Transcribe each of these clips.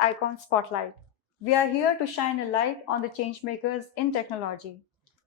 Icon Spotlight. We are here to shine a light on the changemakers in technology.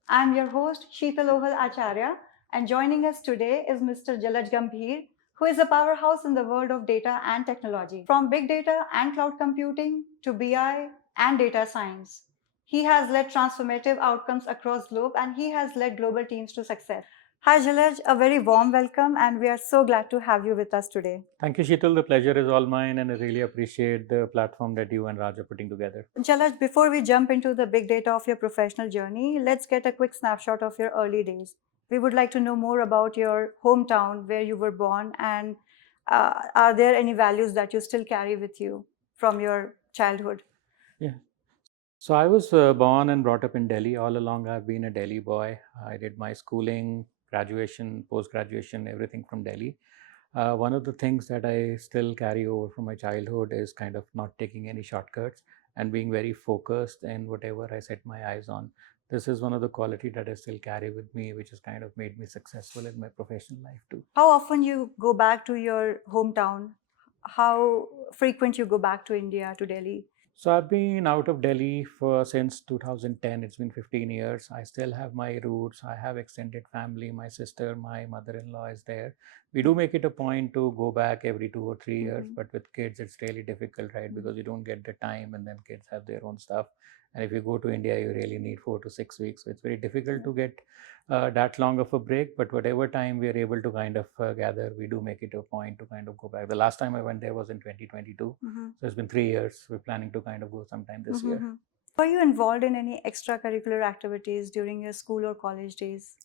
I'm your host, Sheetalohal Acharya, and joining us today is Mr. Jalaj Gambhir, who is a powerhouse in the world of data and technology. From big data and cloud computing to BI and data science, he has led transformative outcomes across globe and he has led global teams to success. Hi Jalaj, a very warm welcome, and we are so glad to have you with us today. Thank you, Sheetal. The pleasure is all mine, and I really appreciate the platform that you and Raj are putting together. Jalaj, before we jump into the big data of your professional journey, let's get a quick snapshot of your early days. We would like to know more about your hometown, where you were born, and are there any values that you still carry with you from your childhood? Yeah. So I was born and brought up in Delhi. All along, I've been a Delhi boy. I did my schooling, graduation, post graduation, everything from Delhi. One of the things that I still carry over from my childhood is kind of not taking any shortcuts and being very focused in whatever I set my eyes on. This is one of the quality that I still carry with me, which has kind of made me successful in my professional life too. How often you go back to your hometown? How frequent you go back to India, to Delhi? So I've been out of Delhi for since 2010. It's been 15 years. I still have my roots. I have extended family. My sister, my mother-in-law is there. We do make it a point to go back every 2 or 3 years, but with kids, it's really difficult, right? Because you don't get the time, and then kids have their own stuff. And if you go to India, you really need 4 to 6 weeks. So it's very difficult to get that long of a break. But whatever time we are able to kind of gather, we do make it a point to kind of go back. The last time I went there was in 2022. So it's been 3 years. We're planning to kind of go sometime this year. Were you involved in any extracurricular activities during your school or college days?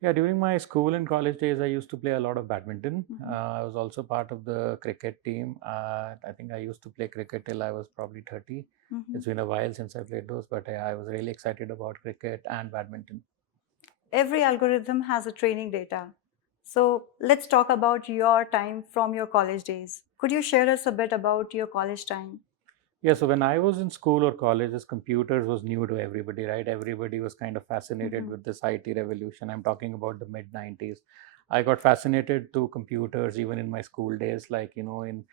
Yeah, during my school and college days, I used to play a lot of badminton. I was also part of the cricket team. I think I used to play cricket till I was probably 30. It's been a while since I played those, but I was really excited about cricket and badminton. Every algorithm has a training data. So let's talk about your time from your college days. Could you share us a bit about your college time? Yeah, so when I was in school or college, this computers was new to everybody, right? Everybody was kind of fascinated with this IT revolution. I'm talking about the mid 90s. I got fascinated to computers even in my school days. Like, in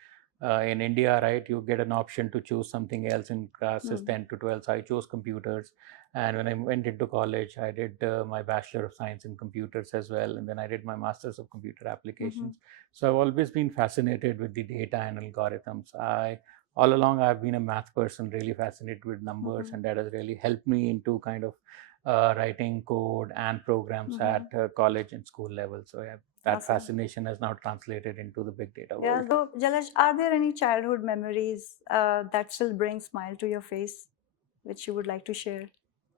India, right, you get an option to choose something else in classes 10 to 12. So I chose computers. And when I went into college, I did my Bachelor of Science in Computers as well. And then I did my Masters of Computer Applications. So I've always been fascinated with the data and algorithms. All along I've been a math person, really fascinated with numbers, and that has really helped me into kind of writing code and programs at college and school level. So yeah, that Awesome. fascination has now translated into the big data Yeah. world. So, Jalaj, are there any childhood memories that still bring smile to your face, which you would like to share?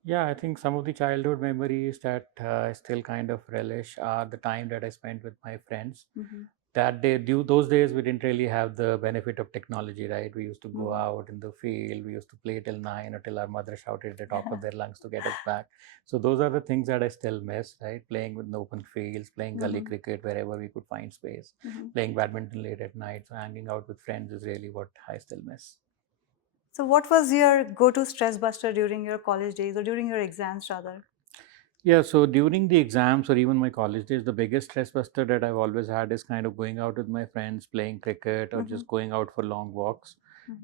Yeah, I think some of the childhood memories that I still kind of relish are the time that I spent with my friends. That those days we didn't really have the benefit of technology, right? We used to go out in the field, we used to play till 9 or till our mother shouted at the top of their lungs to get us back. So those are the things that I still miss, right? Playing with the open fields, playing gully cricket wherever we could find space, playing badminton late at night. So hanging out with friends is really what I still miss. So, what was your go-to stress buster during your college days or during your exams, rather? Yeah, so during the exams or even my college days, the biggest stress buster that I've always had is kind of going out with my friends, playing cricket, or just going out for long walks.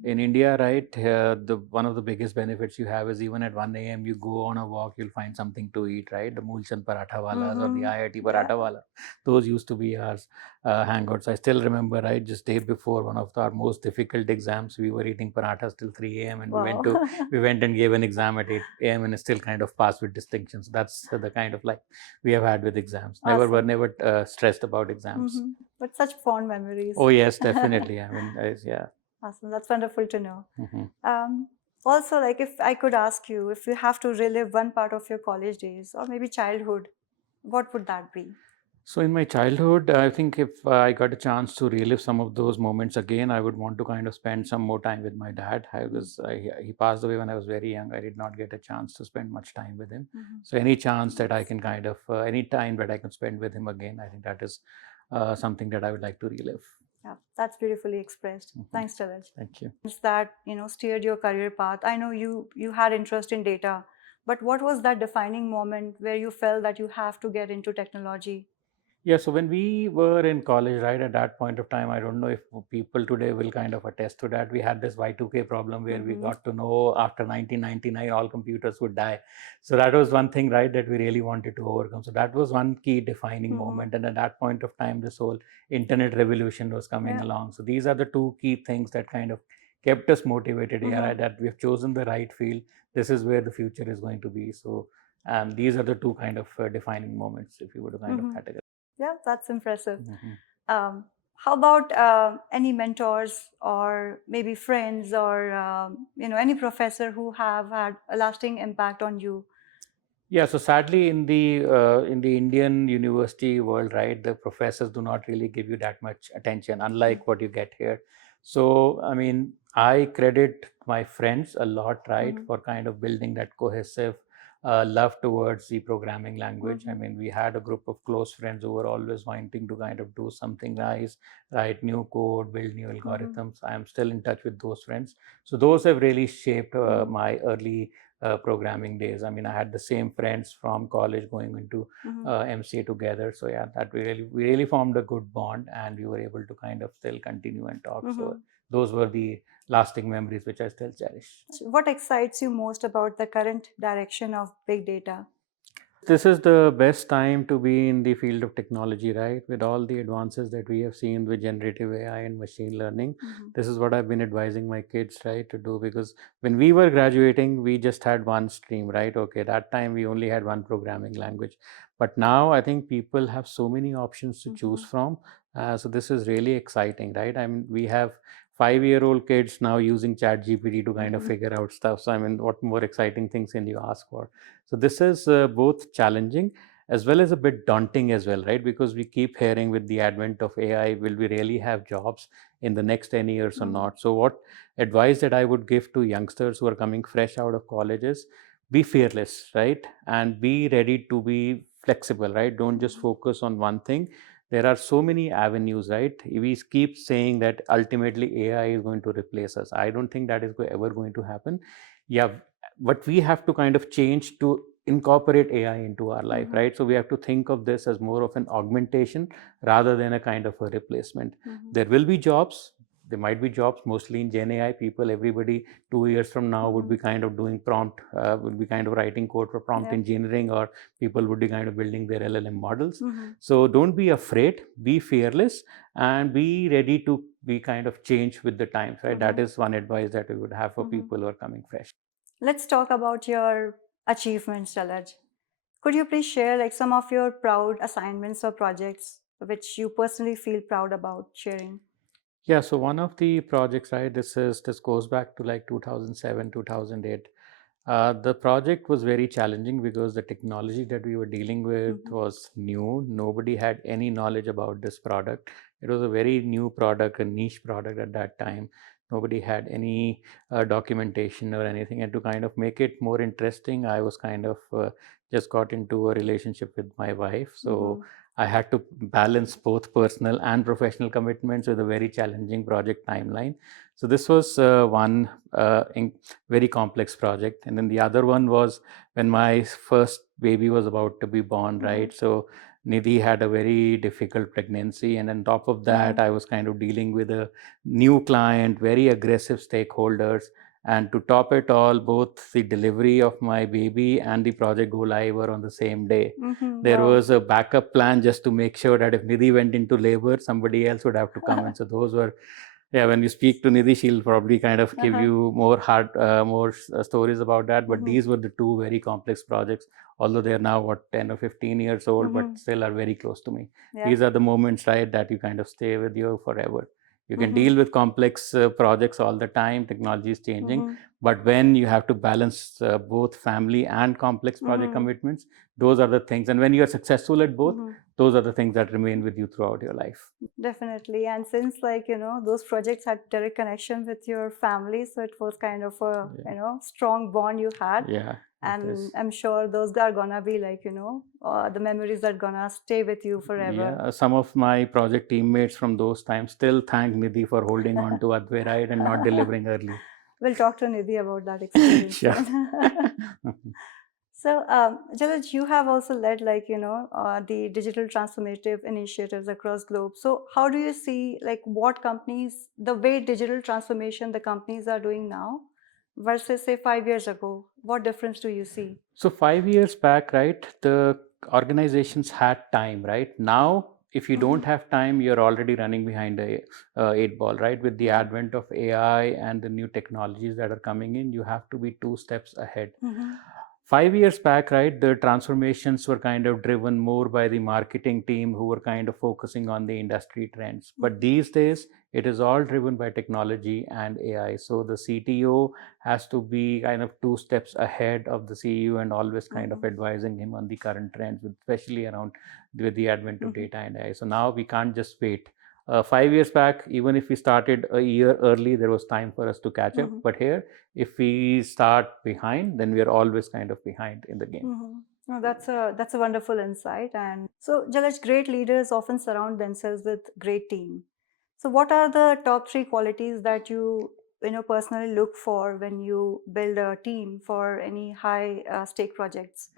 In India, right, the one of the biggest benefits you have is even at 1 a.m. you go on a walk, you'll find something to eat, right? The Mulchan Paratha Walas or the IIT Paratha Wala. Those used to be our hangouts. I still remember, right, just day before one of our most difficult exams, we were eating parathas till 3 a.m. and we went and gave an exam at 8 a.m. and still kind of passed with distinction. So that's the kind of like we have had with exams. Were never stressed about exams. But such fond memories. Oh yes, definitely. I mean, yeah. Awesome. That's wonderful to know. Also, like if I could ask you, if you have to relive one part of your college days or maybe childhood, what would that be? So in my childhood, I think if I got a chance to relive some of those moments again, I would want to kind of spend some more time with my dad. He passed away when I was very young. I did not get a chance to spend much time with him. So any chance that I can kind of, any time that I can spend with him again, I think that is something that I would like to relive. Yeah, that's beautifully expressed. Thanks, Jalaj. Thank you. That steered your career path. I know you had interest in data, but what was that defining moment where you felt that you have to get into technology? Yeah, so when we were in college, right, at that point of time, I don't know if people today will kind of attest to that. We had this Y2K problem where we got to know after 1999 all computers would die. So that was one thing, right, that we really wanted to overcome. So that was one key defining moment. And at that point of time, this whole internet revolution was coming along. So these are the two key things that kind of kept us motivated. Yeah, right, that we've chosen the right field. This is where the future is going to be. So these are the two kind of defining moments, if you were to kind of categorize. Yeah, that's impressive. How about any mentors or maybe friends or any professor who have had a lasting impact on you? Yeah, so sadly in the Indian university world, right, the professors do not really give you that much attention, unlike what you get here. So I mean, I credit my friends a lot, right, for kind of building that cohesive love towards the programming language. I mean, we had a group of close friends who were always wanting to kind of do something nice, write new code, build new algorithms. I am still in touch with those friends. So those have really shaped my early programming days. I mean, I had the same friends from college going into MCA together. So yeah, that we really formed a good bond, and we were able to kind of still continue and talk. So those were the lasting memories which I still cherish. What excites you most about the current direction of big data? This is the best time to be in the field of technology, right? With all the advances that we have seen with generative AI and machine learning, this is what I've been advising my kids, right, to do. Because when we were graduating, we just had one stream, right? Okay, that time we only had one programming language. But now I think people have so many options to choose from. So this is really exciting, right? I mean, we have 5-year-old kids now using ChatGPT to kind of figure out stuff. So I mean, what more exciting things can you ask for? So this is both challenging as well as a bit daunting as well, right? Because we keep hearing with the advent of AI, will we really have jobs in the next 10 years or not? So what advice that I would give to youngsters who are coming fresh out of college is be fearless, right? And be ready to be flexible, right? Don't just focus on one thing. There are so many avenues, right? We keep saying that ultimately AI is going to replace us. I don't think that is ever going to happen. Yeah, but we have to kind of change to incorporate AI into our life, right? So we have to think of this as more of an augmentation rather than a kind of a replacement. There will be jobs. There might be jobs mostly in Gen AI. People, everybody 2 years from now would be kind of doing prompt, would be kind of writing code for prompt engineering, or people would be kind of building their LLM models. So don't be afraid, be fearless, and be ready to be kind of change with the times, right? That is one advice that we would have for people who are coming fresh. Let's talk about your achievements, Jalaj. Could you please share like some of your proud assignments or projects which you personally feel proud about sharing? Yeah, so one of the projects, right, this goes back to like 2007, 2008. The project was very challenging because the technology that we were dealing with was new. Nobody had any knowledge about this product. It was a very new product, a niche product at that time. Nobody had any documentation or anything. And to kind of make it more interesting, I was kind of just got into a relationship with my wife. So I had to balance both personal and professional commitments with a very challenging project timeline. So this was one very complex project. And then the other one was when my first baby was about to be born, right? So Nidhi had a very difficult pregnancy. And on top of that, I was kind of dealing with a new client, very aggressive stakeholders. And to top it all, both the delivery of my baby and the project go live were on the same day. There was a backup plan just to make sure that if Nidhi went into labor, somebody else would have to come. And so those were, yeah, when you speak to Nidhi, she'll probably kind of give you more stories about that. But these were the two very complex projects, although they are now what 10 or 15 years old, but still are very close to me. These are the moments, right, that you kind of stay with you forever. You can deal with complex projects all the time. Technology is changing, but when you have to balance both family and complex project commitments, those are the things. And when you are successful at both, those are the things that remain with you throughout your life. Definitely. And since like, those projects had direct connection with your family, so it was kind of a, strong bond you had. Yeah. And I'm sure those are gonna be like, the memories that gonna stay with you forever. Yeah, some of my project teammates from those times still thank Nidhi for holding on to Adve, right, and not delivering early. We'll talk to Nidhi about that experience. Sure. So, Jalaj, you have also led, like, the digital transformative initiatives across globe. So, how do you see, like, what companies, the way digital transformation the companies are doing now versus, say, 5 years ago? What difference do you see? So 5 years back, right, the organizations had time, right? Now, if you don't have time, you're already running behind a eight ball, right? With the advent of AI and the new technologies that are coming in, you have to be two steps ahead. 5 years back, right, the transformations were kind of driven more by the marketing team who were kind of focusing on the industry trends. But these days, it is all driven by technology and AI. So the CTO has to be kind of two steps ahead of the CEO and always kind of advising him on the current trends, especially around with the advent of data and AI. So now we can't just wait. 5 years back, even if we started a year early, there was time for us to catch up. But here, if we start behind, then we are always kind of behind in the game. Oh, that's a wonderful insight. And so, Jalaj, great leaders often surround themselves with great team. So, what are the top three qualities that you personally look for when you build a team for any high stake projects?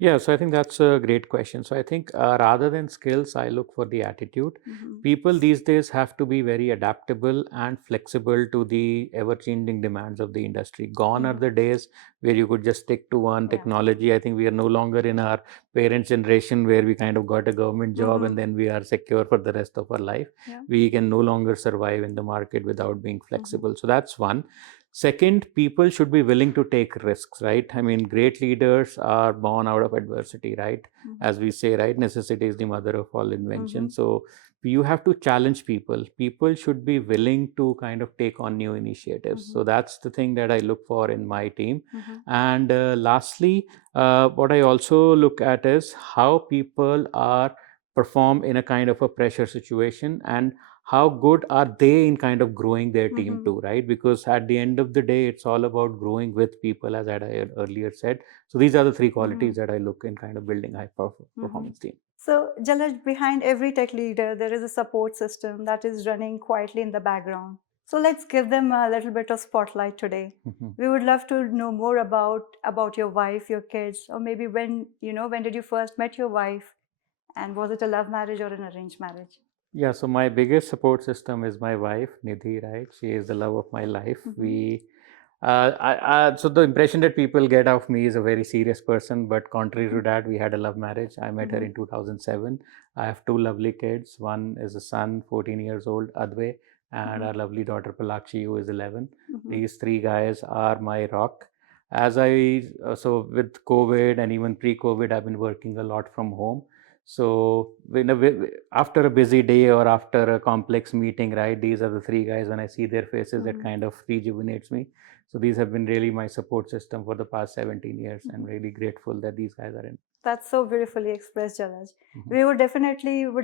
Yeah, so I think that's a great question. So I think rather than skills, I look for the attitude. People these days have to be very adaptable and flexible to the ever changing demands of the industry. Gone are the days where you could just stick to one technology. I think we are no longer in our parents' generation where we kind of got a government job and then we are secure for the rest of our life. We can no longer survive in the market without being flexible. So that's one. Second, people should be willing to take risks, right? I mean, great leaders are born out of adversity, right? As we say, right? Necessity is the mother of all invention. So you have to challenge people. People should be willing to kind of take on new initiatives. So that's the thing that I look for in my team. And lastly, what I also look at is how people are perform in a kind of a pressure situation and how good are they in kind of growing their team too, right? Because at the end of the day, it's all about growing with people, as I had earlier said. So these are the three qualities that I look in kind of building high performance team. So, Jalaj, behind every tech leader, there is a support system that is running quietly in the background. So let's give them a little bit of spotlight today. We would love to know more about your wife, your kids, or maybe when did you first met your wife, and was it a love marriage or an arranged marriage? Yeah, so my biggest support system is my wife, Nidhi, right? She is the love of my life. So the impression that people get of me is a very serious person, but contrary to that, we had a love marriage. I met her in 2007. I have two lovely kids. One is a son, 14 years old, Adve, and our lovely daughter Palakshi, who is 11. These three guys are my rock. So with COVID and even pre-COVID, I've been working a lot from home. So after a busy day or after a complex meeting, right, these are the three guys. When I see their faces, that kind of rejuvenates me. So these have been really my support system for the past 17 years. I'm really grateful that these guys are in. That's so beautifully expressed, Jalaj. We would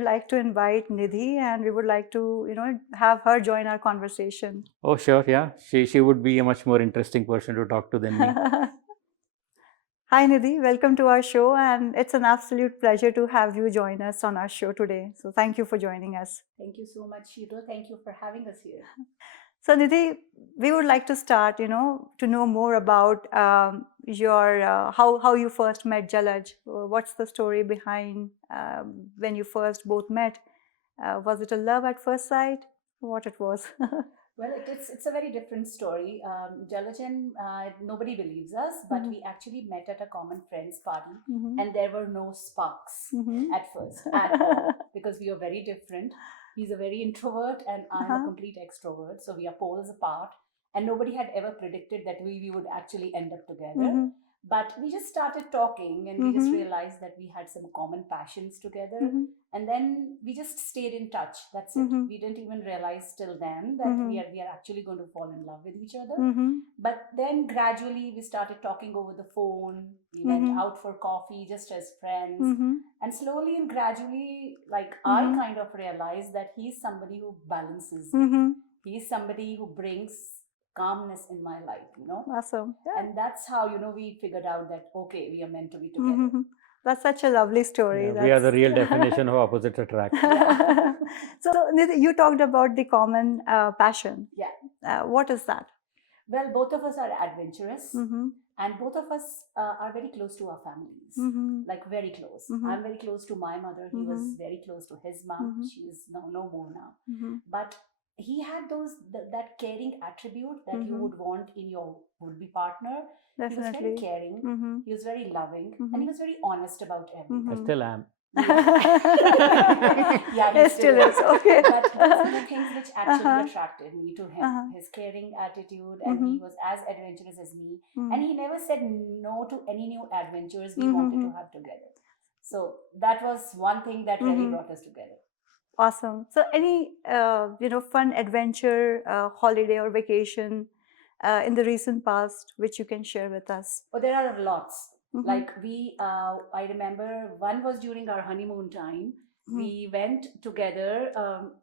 like to invite Nidhi, and we would like to, have her join our conversation. Oh, sure, yeah. She would be a much more interesting person to talk to than me. Hi, Nidhi. Welcome to our show, and it's an absolute pleasure to have you join us on our show today. So, thank you for joining us. Thank you so much, Sheetal. Thank you for having us here. So, Nidhi, we would like to start, to know more about your how you first met Jalaj. What's the story behind when you first both met? Was it a love at first sight? What it was? Well, it's a very different story. Jalajan, nobody believes us, but we actually met at a common friends party, and there were no sparks at first at all because we are very different. He's a very introvert, and I'm a complete extrovert, so we are poles apart. And nobody had ever predicted that we would actually end up together. But we just started talking, and we just realized that we had some common passions together. And then we just stayed in touch. That's it. We didn't even realize till then that we are actually going to fall in love with each other. But then gradually we started talking over the phone. We went out for coffee just as friends. And slowly and gradually, like I kind of realized that he's somebody who balances me. He's somebody who brings calmness in my life, Awesome. Yeah. And that's how, we figured out that, okay, we are meant to be together. That's such a lovely story. Yeah, we are the real definition of opposites attract. So, Nidhi, you talked about the common passion. Yeah. What is that? Well, both of us are adventurous. And both of us are very close to our families, like very close. I'm very close to my mother. He was very close to his mom. She is no more now. But he had that caring attribute that you would want in your would-be partner. He was very caring. He was very loving, and he was very honest about everything. I still am. Yeah, he It still is. Okay. But those are the things which actually attracted me to him. His caring attitude, and he was as adventurous as me. And he never said no to any new adventures we wanted to have together. So that was one thing that really brought us together. Awesome. So any fun adventure, holiday or vacation in the recent past which you can share with us? Oh, there are lots. Like I remember one was during our honeymoon time. We went together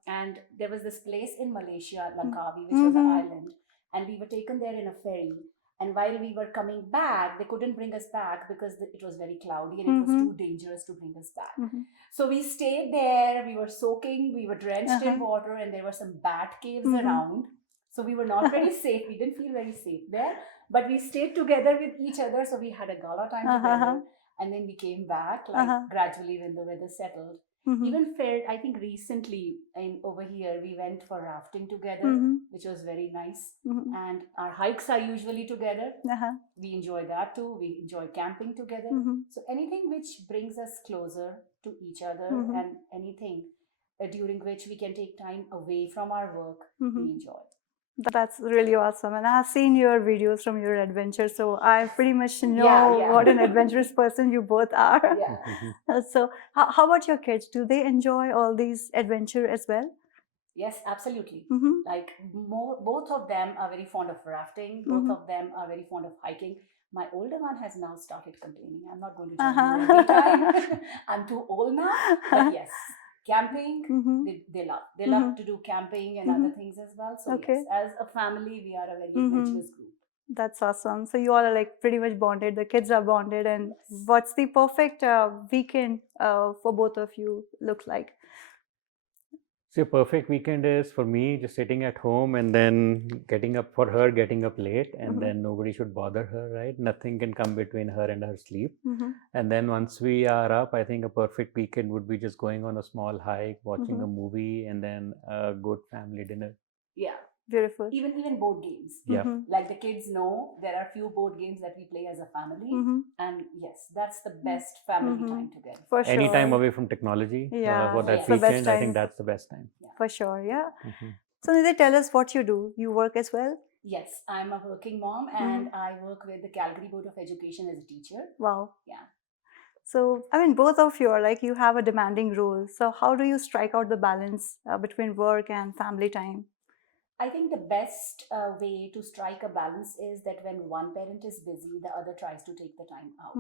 and there was this place in Malaysia, Langkawi, which was an island. And we were taken there in a ferry. And while we were coming back, they couldn't bring us back because it was very cloudy and it was too dangerous to bring us back. So we stayed there, we were soaking, we were drenched in water, and there were some bat caves around. So we were not very safe. We didn't feel very safe there. But we stayed together with each other. So we had a gala time together. And then we came back gradually when the weather settled. Even fared, I think recently over here, we went for rafting together, which was very nice. And our hikes are usually together. We enjoy that too. We enjoy camping together. So anything which brings us closer to each other and anything during which we can take time away from our work, we enjoy. That's really awesome. And I've seen your videos from your adventure, so I pretty much know what an adventurous person you both are. So how about your kids? Do they enjoy all these adventure as well? Yes, absolutely. Like both of them are very fond of rafting. Both of them are very fond of hiking. My older one has now started complaining. I'm not going to join you every time. I'm too old now. But yes, camping, they love. They love to do camping and other things as well. So yes, as a family, we are a very adventurous group. That's awesome. So you all are like pretty much bonded. The kids are bonded. And what's the perfect weekend for both of you look like? So a perfect weekend is for me just sitting at home and then getting up late, and then nobody should bother her, right? Nothing can come between her and her sleep. And then once we are up, I think a perfect weekend would be just going on a small hike, watching a movie, and then a good family dinner. Yeah. Beautiful. Even board games. Yeah. Like the kids know, there are few board games that we play as a family. And yes, that's the best family time together. For sure. Any time away from technology for that weekend, I think that's the best time. For sure, yeah. So Nidhi, tell us what you do. You work as well? Yes, I'm a working mom and I work with the Calgary Board of Education as a teacher. Wow. Yeah. So, I mean, both of you are like, you have a demanding role. So how do you strike out the balance between work and family time? I think the best way to strike a balance is that when one parent is busy, the other tries to take the time out.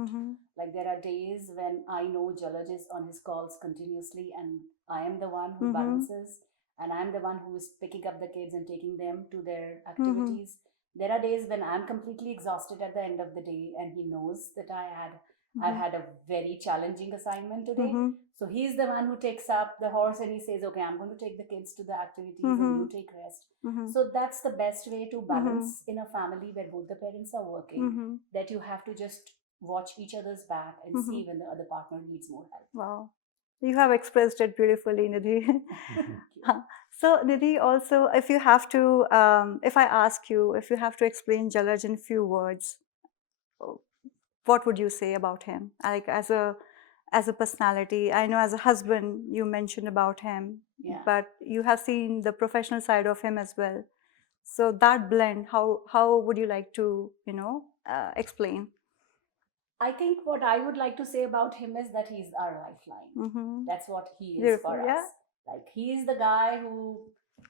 Like there are days when I know Jalaj is on his calls continuously and I am the one who balances and I'm the one who is picking up the kids and taking them to their activities. There are days when I'm completely exhausted at the end of the day and he knows that I've had a very challenging assignment today. So he's the one who takes up the horse and he says, okay, I'm going to take the kids to the activities and you take rest. So that's the best way to balance in a family where both the parents are working, that you have to just watch each other's back and see when the other partner needs more help. Wow. You have expressed it beautifully, Nidhi. So Nidhi, also, if you have to, if I ask you, if you have to explain Jalaj in few words, what would you say about him? Like as a personality, I know as a husband, you mentioned about him, but you have seen the professional side of him as well. So that blend, how would you like to, explain? I think what I would like to say about him is that he's our lifeline. That's what he is for us. Like he is the guy who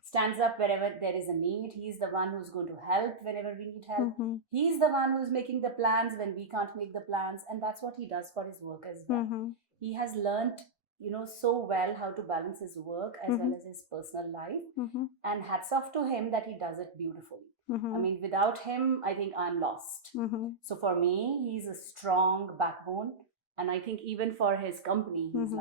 stands up wherever there is a need. He's the one who's going to help whenever we need help. He's the one who's making the plans when we can't make the plans. And that's what he does for his work as well. He has learned, so well how to balance his work as well as his personal life. And hats off to him that he does it beautifully. I mean, without him, I think I'm lost. So for me, he's a strong backbone. And I think even for his company, he's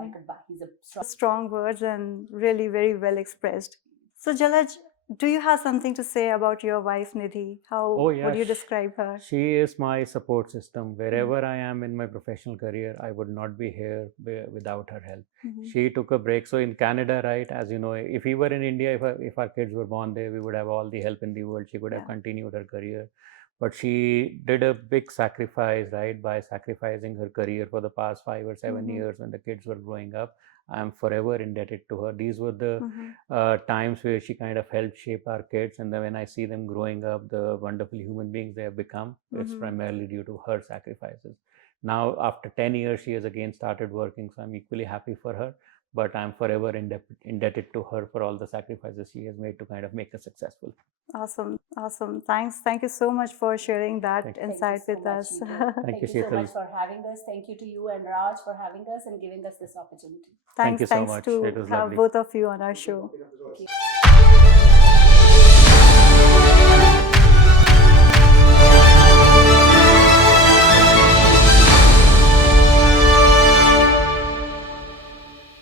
he's a strong words and really very well expressed. So Jalaj, Do you have something to say about your wife, Nidhi? How Oh, yeah, would you describe her? She is my support system. Wherever I am in my professional career, I would not be here without her help. She took a break. So in Canada, right, as you know, if we were in India, if our kids were born there, we would have all the help in the world. She could have continued her career. But she did a big sacrifice, right, by sacrificing her career for the past 5 or 7 years when the kids were growing up. I'm forever indebted to her. These were the times where she kind of helped shape our kids. And then when I see them growing up, the wonderful human beings they have become, it's primarily due to her sacrifices. Now, after 10 years, she has again started working. So I'm equally happy for her. But I'm forever indebted to her for all the sacrifices she has made to kind of make us successful. Awesome. Awesome. Thanks. Thank you so much for sharing that insight with us. Thank you so much for having us. Thank you to you and Raj for having us and giving us this opportunity. Thank you so Thanks much. to It was have lovely. both of you on our show. Thank you.